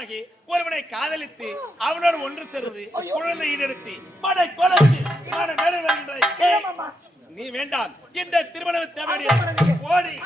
திருமணமாகி ஒருவனை காதலித்து அவனோடு ஒன்று சேர்ந்து குழந்தை ஈடெடுத்து வருகின்ற சே. நீ வேண்டாம். இந்த திருமணம் தேவையான ஓடி.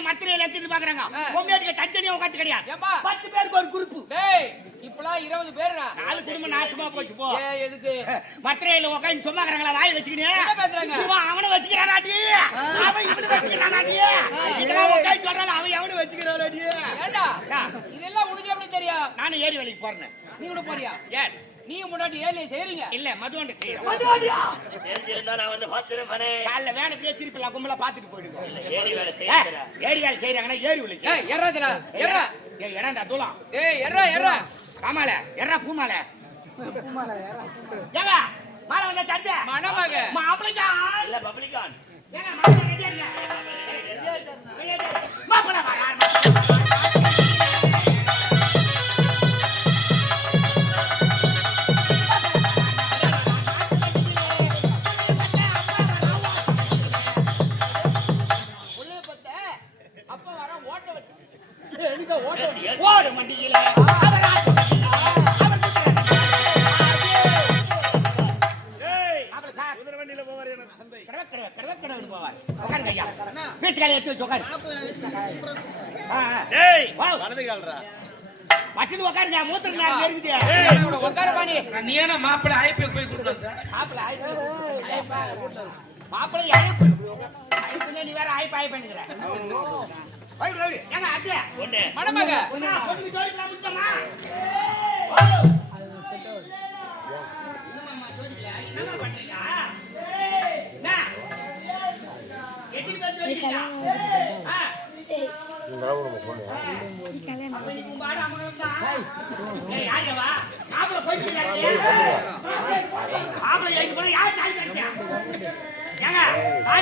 மத்திரையில எடுத்துட்டு பாக்குறாங்க. பொம்மையாட்டிக்கு தனித்தனியா உட்காந்து கிடையாது? பத்து பேருக்கு ஒரு இப்பலாம் இருபது பேருடா. நாலு குடும்பம் நாசமா போச்சு போ. எதுக்கு? மத்திரையில உட்காந்து சும்மா இருக்கிறாங்களா வாய் வச்சுக்கினே? என்ன பேசுறாங்க? இவன் அவனை வச்சுக்கிறானாடி. அவன் இவனை வச்சுக்கிறானாடி. இதெல்லாம் உட்காந்து சொல்றான் அவன் எவனை ஆ. இதெல்லாம் உனக்கு எப்படி தெரியும்? நானும் ஏரி வேலைக்கு போறேன் நீ கூட போறியா? எஸ் நீ முன்னாடி ஏரியை செய்றீங்க. இல்ல மதுவண்ட செய்யறோம் தெரிஞ்சிருந்தா நான் வந்து பார்த்திருப்பேனே காலைல வேலை போய் திருப்பி கும்பலா பாத்துட்டு போயிடுவோம் ஏறி வேலை ஏ, செய்யறா ஏரி வேலை செய்யறாங்கன்னா ஏரி உள்ள ஏய் எர்றா இதுல எர்றா ஏய் என்னடா தூளம்? ஏய் எர்றா எர்றா காமால எர்ரா பூமால. ஏங்க மாலை வந்தா சட்ட மணமக. மாப்பிளைக்கா இல்ல பப்ளிகான் ஏங்க மாப்பிளை ரெடியா இருங்க மாப்பிளை வா யார்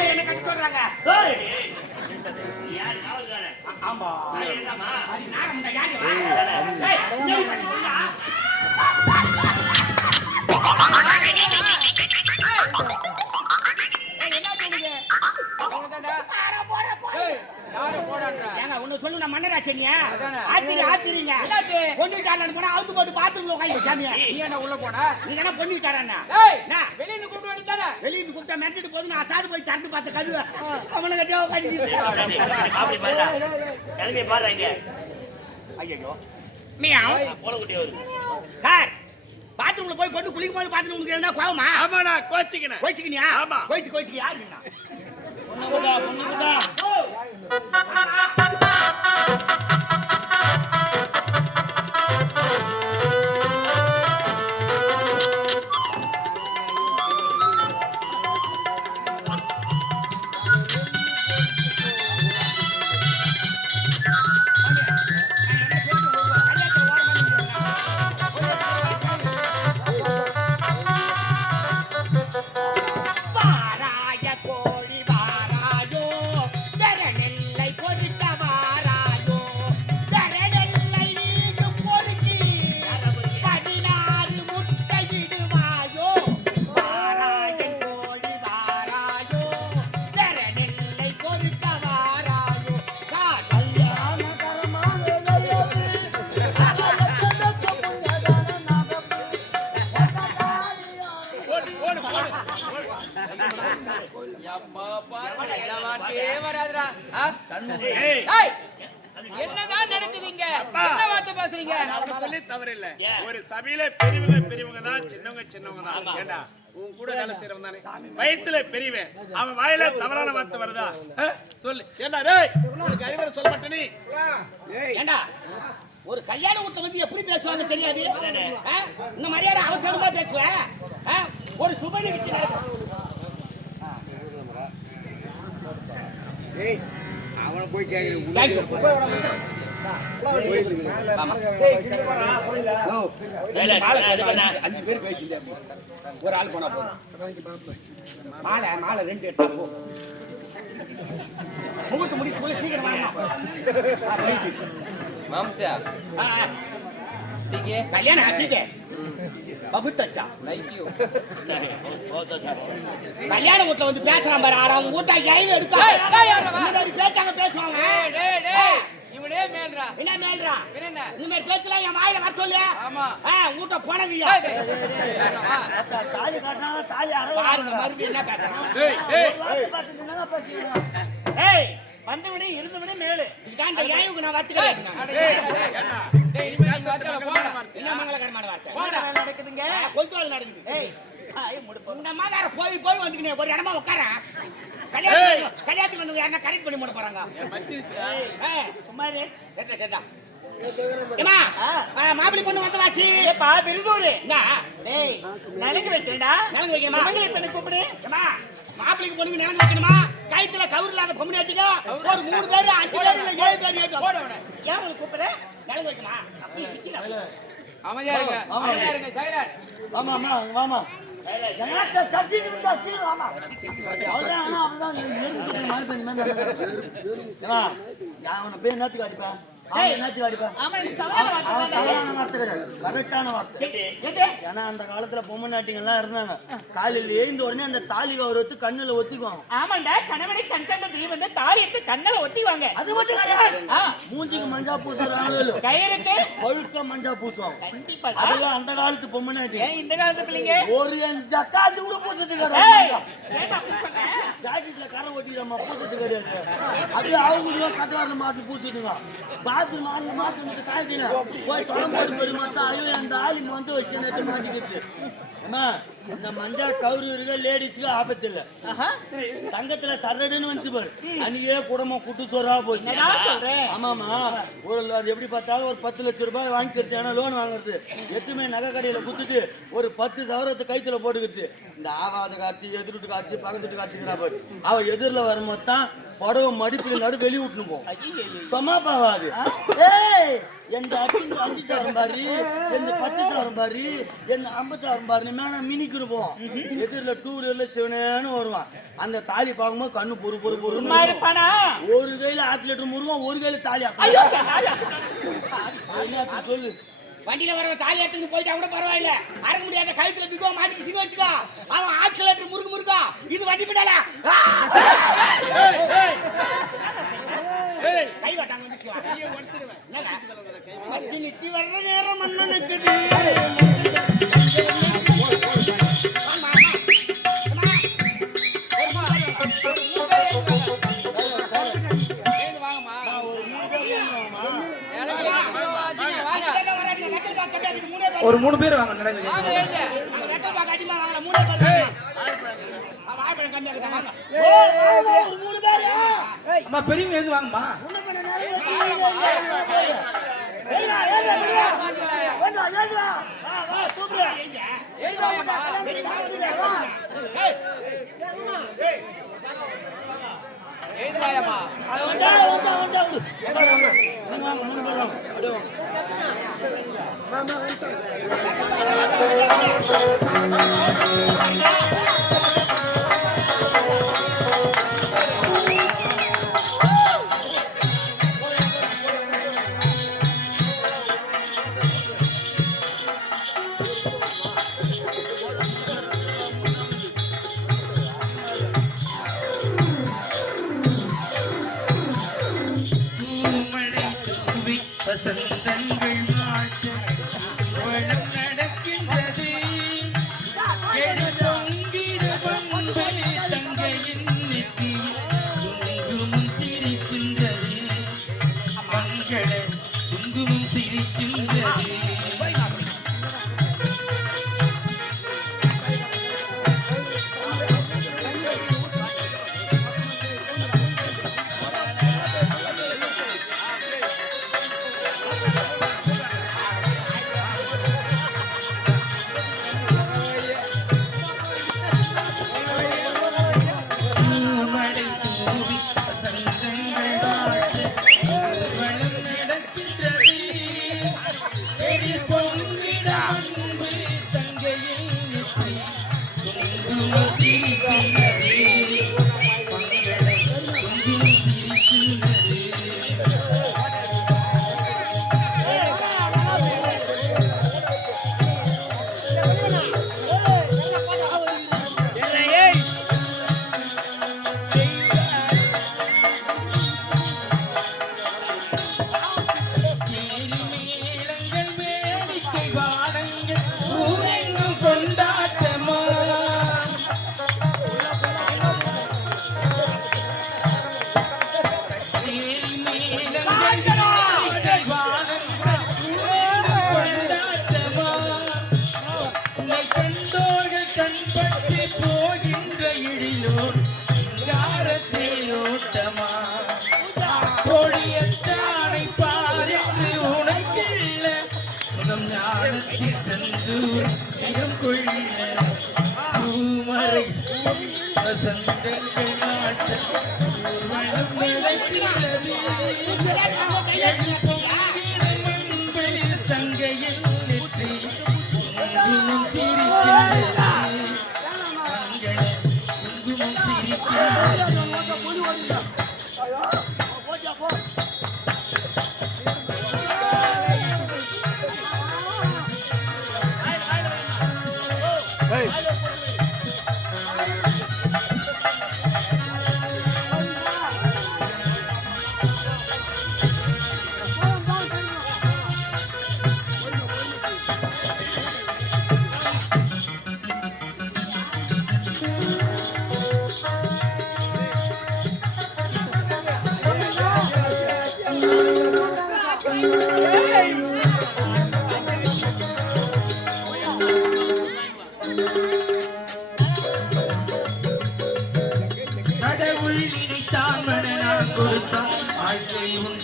என்ன கட்ட சொல்றாங்க? யாரு ஆமா. தான், யாரு போடான்றா ஏங்க, உன்னை சொல்லு, நான் நீ. ஆச்சரியம், ஆச்சரியங்க. பொண்ணு வீட்டாண்ட போனா அவுத்து போட்டு பாத்ரூம்ல உட்காந்து சாமி நீ என்ன உள்ள போனா? நீங்க என்ன பொண்ணு வீட்டாரண்ணா? வெளிய இருந்து கூப்பிட்டு வந்துட்டானே வெளிய இருந்து கூப்பிட்டா மிரட்டிட்டு போது நான் அசாது போய் திறந்து பார்த்த கதுவை அவனை கட்டியா உட்காந்து அப்படி பாருடா. கிளம்பி பாடுறாங்க ஐயோ மியாவ். போல குட்டி வருது. சார் பாத்ரூம்ல போய் பொண்ணு குளிக்கும் போது பாத்ரூம் உங்களுக்கு என்ன கோவமா? ஆமா நான் கோச்சிக்கினேன். கோச்சிக்கினியா? ஆமா. கோச்சிக்கு கோச்சிக்கு யாரு நின்னா? பொண்ணுக்குதா பொண்ணுக்குதா என்னதான் நடக்குது இங்க என்ன வார்த்தை பேசுறீங்க நம்ம சொல்லி தவறில்ல ஒரு சபையில பெரியவங்க பெரியவங்க தான் சின்னவங்க சின்னவங்க தான் ஏண்டா உன் கூட வேலை செய்யறவன் தானே வயசுல பெரியவன் அவன் வாயில தவறான வார்த்தை வருதா ஆ? சொல்லு ஏண்டா டேய் உனக்கு அறிவுரை சொல்ல மாட்டே ஏண்டா ஒரு கல்யாண வீட்டுல வந்து எப்படி பேசுவாங்க தெரியாது ஆ? இந்த மரியாதை அவசரமா பேசுவேன் ஒரு சுப நிகழ்ச்சி அது பண்ண. அஞ்சு பேர் பேசிட்டு ஒரு ஆள் போனா போதும். மாலை மாலை ரெண்டு எடுத்தா முகூர்த்தம் முடிச்சு சீக்கிரம் மாம்சா. கல்யாணம் கல்யாண வீட்டுல வந்து பேசுறான் பாரு ஆனா அவங்க வீட்டா கையில எடுக்க. பேச்சாங்க பேசுவாங்க. டேய் டேய் டேய் இவனே மேல்றா. என்ன மேல்றா? என்ன? இந்த மாதிரி பேச்சலாம் என் வாயில வர சொல்லு. ஆமா. ஆ வீட்டை போனவியா. தாலி கட்டினாலும் தாலி அறவை பாருங்க மறுபடியும் என்ன பேசுறான்? டேய். டேய் ஏய் வந்தவனே இருந்தவனே மேலு. இதுதான் நான் வார்த்தை கிடையாது அட, டேய், டேய், டேய். டேய், இனிமே நீ வார்த்தை போடா. என்ன மங்களகரமான வார்த்தை போடா. நடக்குதுங்க கொல்துவால் நடக்குது. ஏய் ஆய் முடுப்பா இந்த மாதிரி போய் போய் வந்துக்கினே ஒரு இடமா உட்கார? கல்யாணம் கல்யாணத்துக்கு வந்து யாருன்னா கரெக்ட் பண்ணி போட போறாங்க. ஏய், சும்மா இரு சேட்டா சேட்டா ஏமா மாப்பிள்ளை பொண்ணு வந்த வாசி ஏப்பா விருதூரு என்ன? டேய் நலங்கு வைக்கிறேன்டா. நலங்கு வைக்கணுமா? மங்களி பெண்ணை கூப்பிடு. ஏமா மாப்பிள்ளைக்கு பொண்ணுக்கு நிலம் வைக்கணுமா? கைத்துல கவுர் இல்லாத பொம்னாட்டிக்கா ஒரு மூணு பேர் அஞ்சு பேர் இல்ல ஏழு பேர். ஏன் உங்களுக்கு கூப்பிடுற? நிலம் வைக்கணுமா? அப்படி. அமைதியா இருங்க அமைதியா இருங்க சைலண்ட் வாமா வாமா வாமா என்னத்துக்கு அடிப்பேன் ஏன்னா அந்த காலத்துல பொம்மை நாட்டிங்கெல்லாம் இருந்தாங்க. காலையில எழுந்த உடனே அந்த தாலி கௌரவத்து கண்ணுல ஒத்திக்குவாங்க. ஆமாண்டா கணவனை கண் கண்ட தெய்வம் தாலியத்தை கண்ணல ஒத்திவாங்க அது மட்டும் மூஞ்சிக்கு மஞ்சா பூசுறாங்க கயிறுக்கு கொழுக்க மஞ்சா பூசுவாங்க. கண்டிப்பா. அதெல்லாம் அந்த காலத்து பொம்மை நாட்டி இந்த காலத்து பிள்ளைங்க. ஒரு ஜக்காத்து கூட சொன்ன? ஜாக்கெட்ல கரை ஒட்டி நம்ம பூசத்து கிடையாது. அது அவங்க கட்டுவாரில் மாட்டு பூசுதுங்க பாத்ரூம் ஆள் மாட்டு வந்துட்டு காய்ச்சிங்க போய் தொடம் போட்டு போய் மொத்தம் ஐயோ அந்த ஆளி வந்து வச்சு நேற்று மாட்டிக்கிறது அம்மா இந்த மஞ்சா கவுரு இருக்க லேடிஸ்க்கு ஆபத்து இல்ல. தங்கத்துல சரடுன்னு வந்து பாரு. அன்னைக்கே குடும்பம் குட்டு சோறா போச்சு? ஆமாமா ஒரு அது எப்படி பார்த்தாலும் ஒரு பத்து லட்சம் ரூபாய் வாங்கிக்கிறது ஏன்னா லோன் வாங்குறது. எத்துமே நகை கடையில குத்துட்டு ஒரு பத்து சவரத்தை கைத்துல போட்டுக்கிறது இந்த ஆவாத காட்சி எதிர்ட்டு காட்சி பக்கத்துட்டு காட்சிக்கிறா பாரு. அவ எதிரில் வரும்போது தான் புடவை மடிப்பில் நடு வெளி விட்டுன்னு போகும். சும்மா பாவாது ஏய் எந்த அஞ்சு அஞ்சு சவரம் பாரு எந்த பத்து சவரம் பாரு எந்த ஐம்பது சவரம் பாரு மேல மினிக்குன்னு போவோம் எதிரில் டூ வீலர்ல சிவனேன்னு வருவான். அந்த தாலி பார்க்கும்போது கண்ணு பொறு பொறு. இருப்பானா? ஒரு கையில ஆத்து லிட்டர் முருகன் ஒரு கையில தாலி சொல்லு? வண்டியில வர தாலி எடுத்துன்னு போயிட்டா கூட பரவாயில்ல. அறக்க முடியாத கழுத்துல பிகோ மாட்டிக்கு சிங்க வச்சுக்கோ. அவன் ஆக்சிலேட்டர் முறுக்கு முறுக்கா. இது வண்டி பின்னால. கை வாட்டாங்க நிச்சி வர்ற நேரம் ஆமா, வாங்க. மூணு பேரு அம்மா பெரியவங்க எழுந்து வாங்கம்மா. வாங்க, வாங்க. வாங்க, வாங்க, மூணு பேர் வாங்க. அப்படியே வாங்க. பூமழை வசந்தங்கள் வாழ்த்து வசந்தங்கள் நாட்ட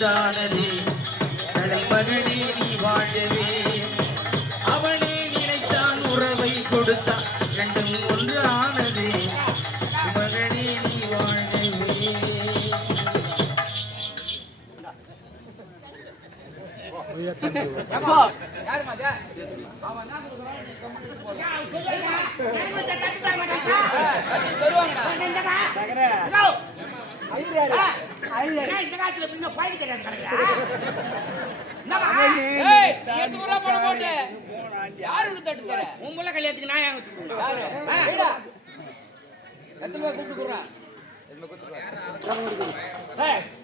வாழ்க்கை உண்டானது தலைமகனே நீ வாழவே அவளே நினைத்தான் உறவை கொடுத்தான் ரெண்டும் ஒன்று ஆனதே மகளே நீ வாழவே தருவாங்க இந்த காலத்துல எப்படின்னா பழகி கிடையாது யாரு தட்டு தர உன் புள்ள கல்யாணத்துக்கு நான் ஏன் வச்சுக்கணும் எத்தனை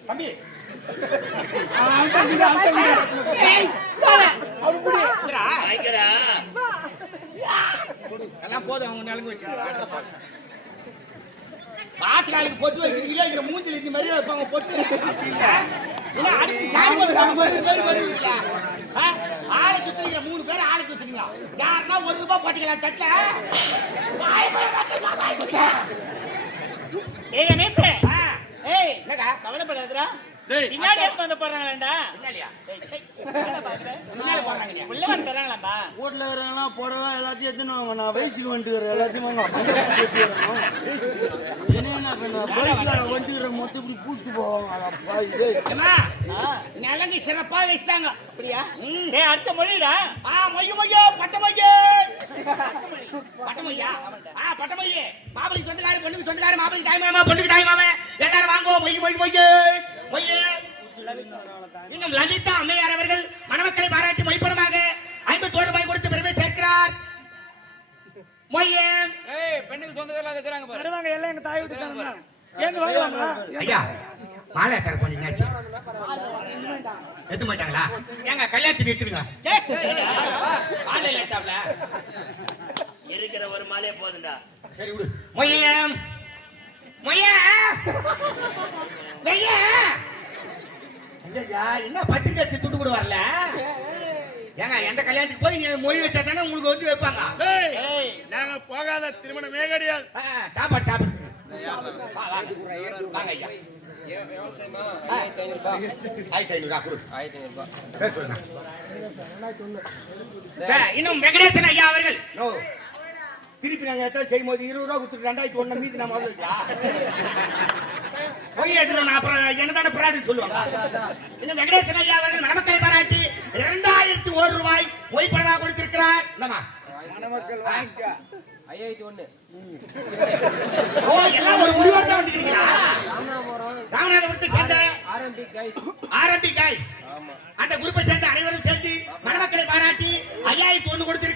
தம்பி அவரு எல்லாம் போதும் அவங்க நிலங்கு வச்சு பாசகாலுக்கு பொட்டு வைக்கிறீங்களா இங்க மூஞ்சில இந்த மாதிரி வைப்பாங்க பொட்டு. இல்ல அடுத்து வருவீங்களா ஆளை சுத்துறீங்க மூணு பேர் ஆளை சுத்துறீங்க யாருன்னா ஒரு ரூபாய் போட்டுக்கலாம் போய். ஏய் கணேஷ் ஆ, ஏய் என்னக்கா கவலைப்படாதடா. டேய், பின்னாடி எடுத்து வந்து போடுறாங்களேடா பின்னாடியா? என்ன பாக்குற பின்னால போடுறாங்க உள்ள வந்து தராங்களாப்பா வீட்டுல இருக்கிறவங்களாம் புடவை எல்லாத்தையும் எடுத்துன்னு வாங்க. நான் வயசுக்கு வந்துட்டு எல்லாத்தையும் வாங்க. வயசுக்கார மொத்தம் இப்படி பூசிட்டு போவாங்க. நிலங்கு சிறப்பா வச்சுட்டாங்க. அப்படியா. டேய் அடுத்த மொழிடா. ஆ மொய்ய மொய்ய பட்ட மொய்ய பட்ட மொய்யா ஆ. பட்ட மொய்ய மாப்பிளைக்கு சொந்தக்காரி பொண்ணுக்கு சொந்தக்காரி மாப்பிளைக்கு தாய் மாமா பொண்ணுக்கு தாய் மாமா எல்லாரும் வாங்கோ மொய்ய மொய்ய மொய்ய மொய்ய இன்னும் லலிதா அம்மையார் அவர்கள் மணமக்களை பாராட்டி மொய்ப்படமாக ஐம்பத்தோரு ரூபாய் கொடுத்து பெருமை சேர்க்கிறார். மொய்ய ஏய் பெண்ணுக்கு சொந்தக்காரலாம் இருக்கிறாங்க வருவாங்க எல்லாம் எங்க தாய் வீட்டு சொன்னா ஏங்க வாங்கலாமா ஐயா மாலை தர மாட்டாங்களா ஏங்க கல்யாணத்துக்கு எடுத்துருங்க மாலை லேட்டாப்ல. இருக்கிற ஒரு மாலையே போதுண்டா சரி விடு. மொய்யம் மொய்யா மொய்யா ஐயா என்ன பத்திரிக்கை வச்சு துட்டு கூட வரல ஏங்க எந்த கல்யாணத்துக்கு போய் நீ மொய் வச்சா தானே உங்களுக்கு வந்து வைப்பாங்க? நாங்க போகாத திருமணமே கிடையாது. சாப்பாடு சாப்பிடு. வா, வா. வாங்க ஐயா. இன்னும் வெங்கடேசன் ஐயா அவர்கள். திருப்பி நாங்க எத்தனை செய்யும் போது இருபது ரூபா கொடுத்துட்டு ரெண்டாயிரத்தி ஒண்ணு மீதி நான் முதல்ல போய் எடுத்துட்டு அப்புறம் என்னதான பிராடு சொல்லுவாங்க? இன்னும் வெங்கடேசன் ஐயா அவர்கள் மணமக்களை பாராட்டி இரண்டாயிரத்தி ஒரு ரூபாய் கொடுத்திருக்கிறார். ஐயாயிரத்தி ஓ, எல்லாம் ஒரு முடிவோட தான் வந்துக்கிறீங்களா? ராமநாதபுரத்தை சேர்ந்த ஆர்எம்பி கைஸ் ஆர்எம்பி guys. ஆமா. அந்த குரூப்பை சேர்ந்த அனைவரும் சேர்ந்து மணமக்களை பாராட்டி ஐயாயிரத்தி ஒண்ணு கொடுத்திருக்கிறார்.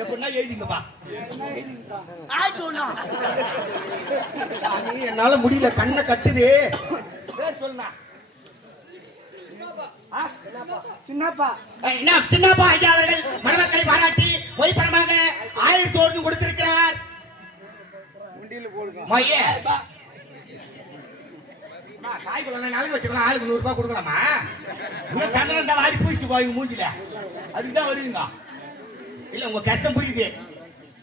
எப்படின்னா எழுதிங்கப்பா. என்னால முடியல கண்ணை கட்டுது. சொல்லுண்ணா. சின்னப்பா என்ன சின்னப்பா ஐயா அவர்கள் மணமக்களை பாராட்டி மொய் பணமாக ஆயிரத்தி ஒன்று கொடுத்திருக்கிறார். அம்மா, காய் குழந்தை நாளைக்கு வச்சுக்கலாம் ஆளுக்கு நூறு ரூபாய் கொடுக்கலாமா? இன்னும் சண்டை தான் வாரி பூச்சிட்டு போய் மூஞ்சில. அதுக்கு தான் வருவீங்க. இல்ல உங்க கஷ்டம் புரியுது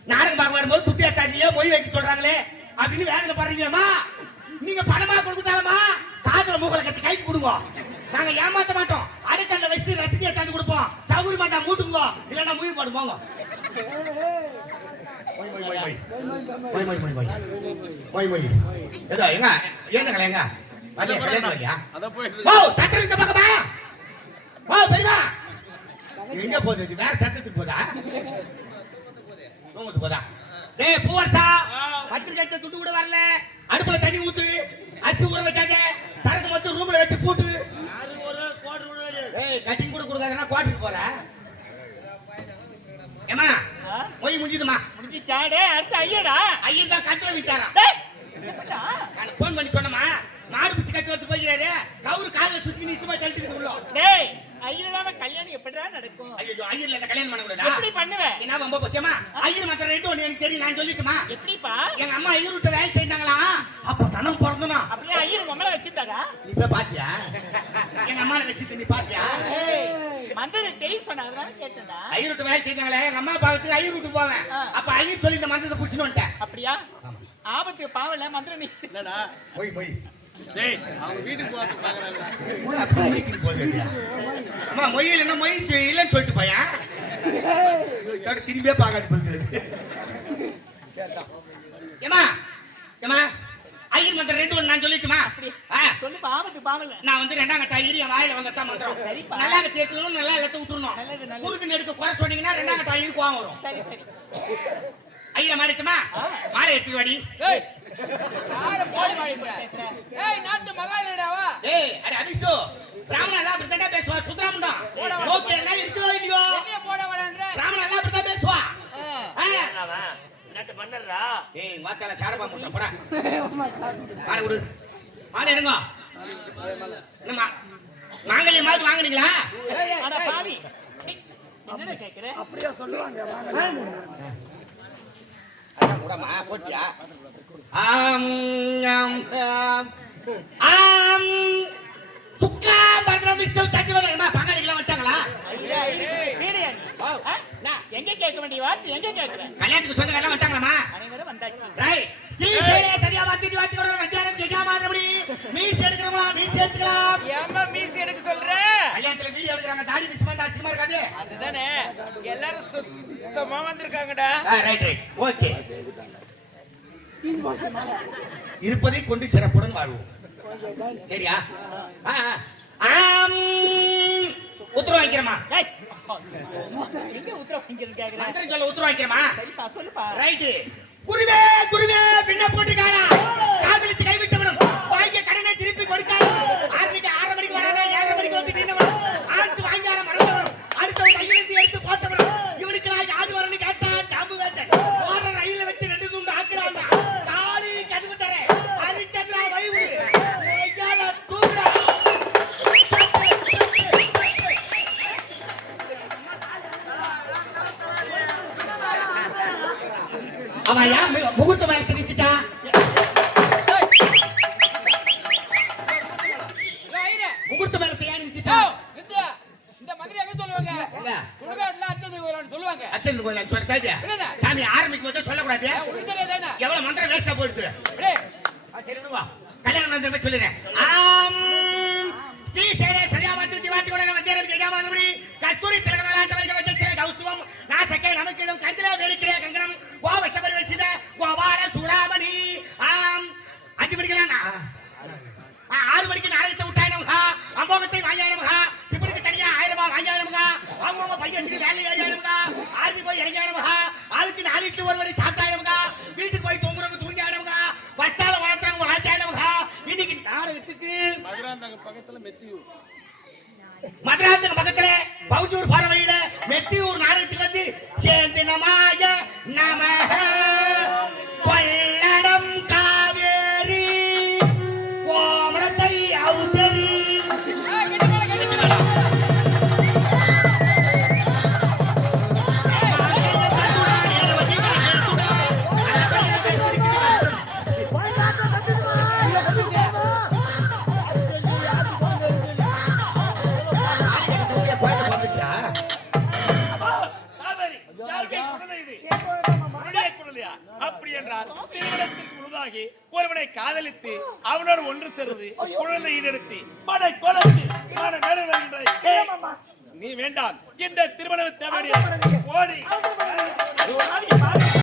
நாடகம் பார்க்க வரும்போது துட்டியா தண்ணியே மொய் வைக்க சொல்றாங்களே அப்படின்னு வேலையில பாருங்கம்மா நீங்க பணமா கொடுத்தாலமா காதல மூக்கல கட்டி கைக்கு கொடுங்க நாங்க ஏமாத்த மாட்டோம் அடைக்கல்ல வச்சு ரசீதியை தந்து கொடுப்போம் சவுரி மாட்டா மூட்டுங்க இல்லன்னா மூவி போட்டு போங்க மொய், மொய், ஏதோ, எங்க எங்க கல்யாணம் ஓ சட்டம் இந்த பக்கமா ஓ பெரியமா எங்க போகுது இது? வேற சட்டத்துக்கு போதா? ரூமுக்கு போதா. டேய் பூவரசா பத்திரிக்கை அடிச்ச துட்டு கூட வரல. அடுப்புல தண்ணி ஊத்து அரிசி ஊற வைக்காத. சரக்கு மொத்தம் ரூம்ல வச்சு போட்டு. யாரு ஒரு கோடி ரூபாய் ஏய் கட்டிங் கூட கொடுக்காதனா கோட்டுக்கு போற. ஏமா மொய் முடிஞ்சுதுமா முடிஞ்சிச்சா டே அடுத்து ஐயடா. ஐயர் தான் கட்டில விட்டாராம்? நான் ஃபோன் பண்ணி சொன்னமா மாடு பிடிச்சு கட்டி வந்து போகிறாரு கவுரு காலில் சுத்தி நிறுத்துமா தள்ளிட்டு உள்ள. டேய் ஐயடாம கல்யாணம் எப்படிடா நடக்கும்? ஐயோ ஐயர்ல என்ன கல்யாணம் பண்ண கூடாதா எப்படி பண்ணுவ? என்ன ரொம்ப போச்சேமா ஐயர் மத்த ஒண்ணு எனக்கு தெரியும் நான் சொல்லிட்டுமா? எப்படிப்பா? எங்க அம்மா ஐயர் விட்டு வேலை செய்தாங்களா? அப்ப தனம் பிறந்தனா? அப்படியே ஐயர் உங்களை வச்சிருந்தாரா? நீ போய் பாத்தியா? எங்க அம்மா வச்சு நீ பாத்தியா? ஏய் மந்தரை டெய்ஸ் பண்ணாதடா கேட்டடா ஐயர் விட்டு வேலை செய்தாங்களே எங்க அம்மா பார்த்து ஐயர் விட்டு போவேன். அப்ப ஐயர் சொல்லி இந்த மந்தத்தை புடிச்சுன்னு வந்துட்டேன். அப்படியா? ஆபத்து பாவல மந்திர நீ. போய் போய். அம்மா மொய்யில் என்ன மொய் இல்லைன்னு சொல்லிட்டு பையன் திரும்பியே பார்க்காது ஏமா ஏமா ஐயர் மந்திரம் ரெண்டு ஒன்று நான் சொல்லிட்டுமா? ஆ. சொல்லுப்பா ஆபத்து பாவல நான் வந்து ரெண்டாம் கட்ட ஐயர் என் வாயில வந்தா மந்திரம். சரிப்பா. நல்லா தேர்த்தணும் நல்லா எல்லாத்தையும் நல்லது. குறுக்கு நெடுக்க குறை சொன்னீங்கன்னா ரெண்டாம் கட்ட ஐயர் கோவம் வரும். சரி சரி. ஐயரை மாறிட்டுமா? மாலை எடுத்துட்டு வாடி. யார போடி வாடி பேசுற ஏய் நாட்டு மகாயிடாவா ஏய் அட அபிஷ்டு. பிராமணன் எல்லாம் அப்படித்தான் பேசுவா? சுந்தராமுண்டா ஓகே என்ன இருக்குதோ இல்லையோ? என்ன போட வரன்ற பிராமணன் எல்லாம் அப்படித்தான் பேசுவா? நட்டு பண்ணறா? ஏய் வாத்தால சாரப்பா முட்டை போடா. மாலை கொடு. மாலை எடுங்க. என்னம்மா மாங்கல்யமாவது வாங்குனீங்களா? அட பாவி. சீ, என்னடா கேக்குற? அதான் கூடமா போட்டியா ஆம் சுக்லாம் பத்ரம் விஷ்ணு சச்சிவரம் பங்காளிகளா வந்துட்டாங்களா எங்க கேட்க வேண்டிய வார்த்தை எங்க கல்யாணத்துக்கு சொந்தக்காரலாம் வந்துட்டாங்களாமா அனைவரும் வந்தாச்சு. ரைட் ஸ்ரீ சைலே சரியா வாத்தி வாத்தி கூட வந்தியாரம் கேட்காம மாதிரி மீஸ் எடுக்கிறவங்களா? மீஸ் எடுத்துக்கலாம். ஏம்மா மீசி எடுக்க சொல்ற? கல்யாணத்துல வீடியோ எடுக்கிறாங்க. தாடி அசிங்கமா இருக்காது. அதுதானே. எல்லாரும் சுத்தமா வந்திருக்காங்கடா. ரைட் ரைட் ஓகே இருப்பதை கொண்டு சிறப்புடன் வாழ்வோம். சரியா. உத்தரவு எங்க உத்தரவு சொல்லுப்பா. ரைட்டு குருவே குருவே பின்ன போட்டுக்காரா காதலிச்சு கைவிட்டவனும் வாங்கிய கடனை திருப்பி கொடுக்காது.